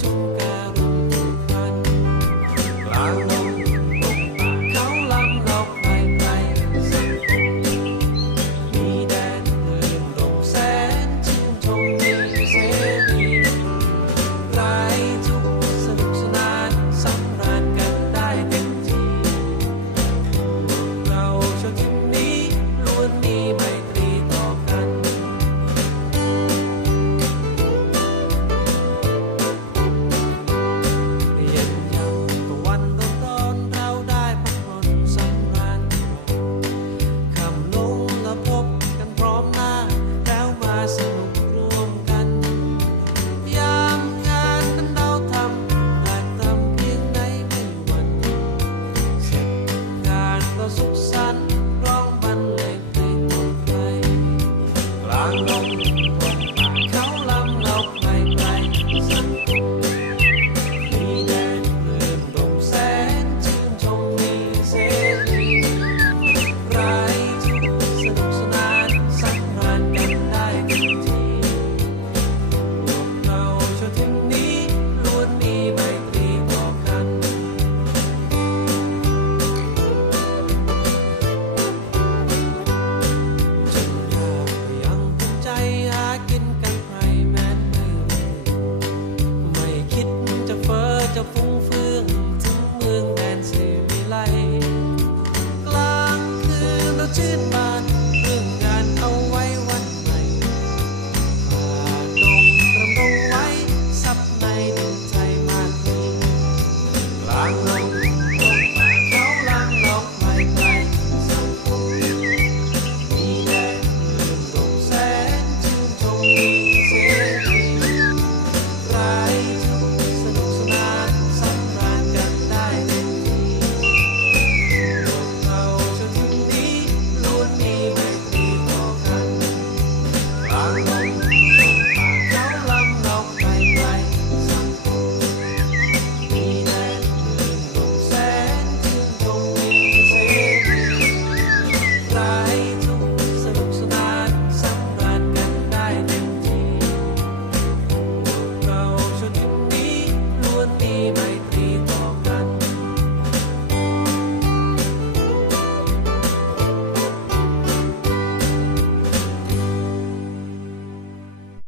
to Música Phúc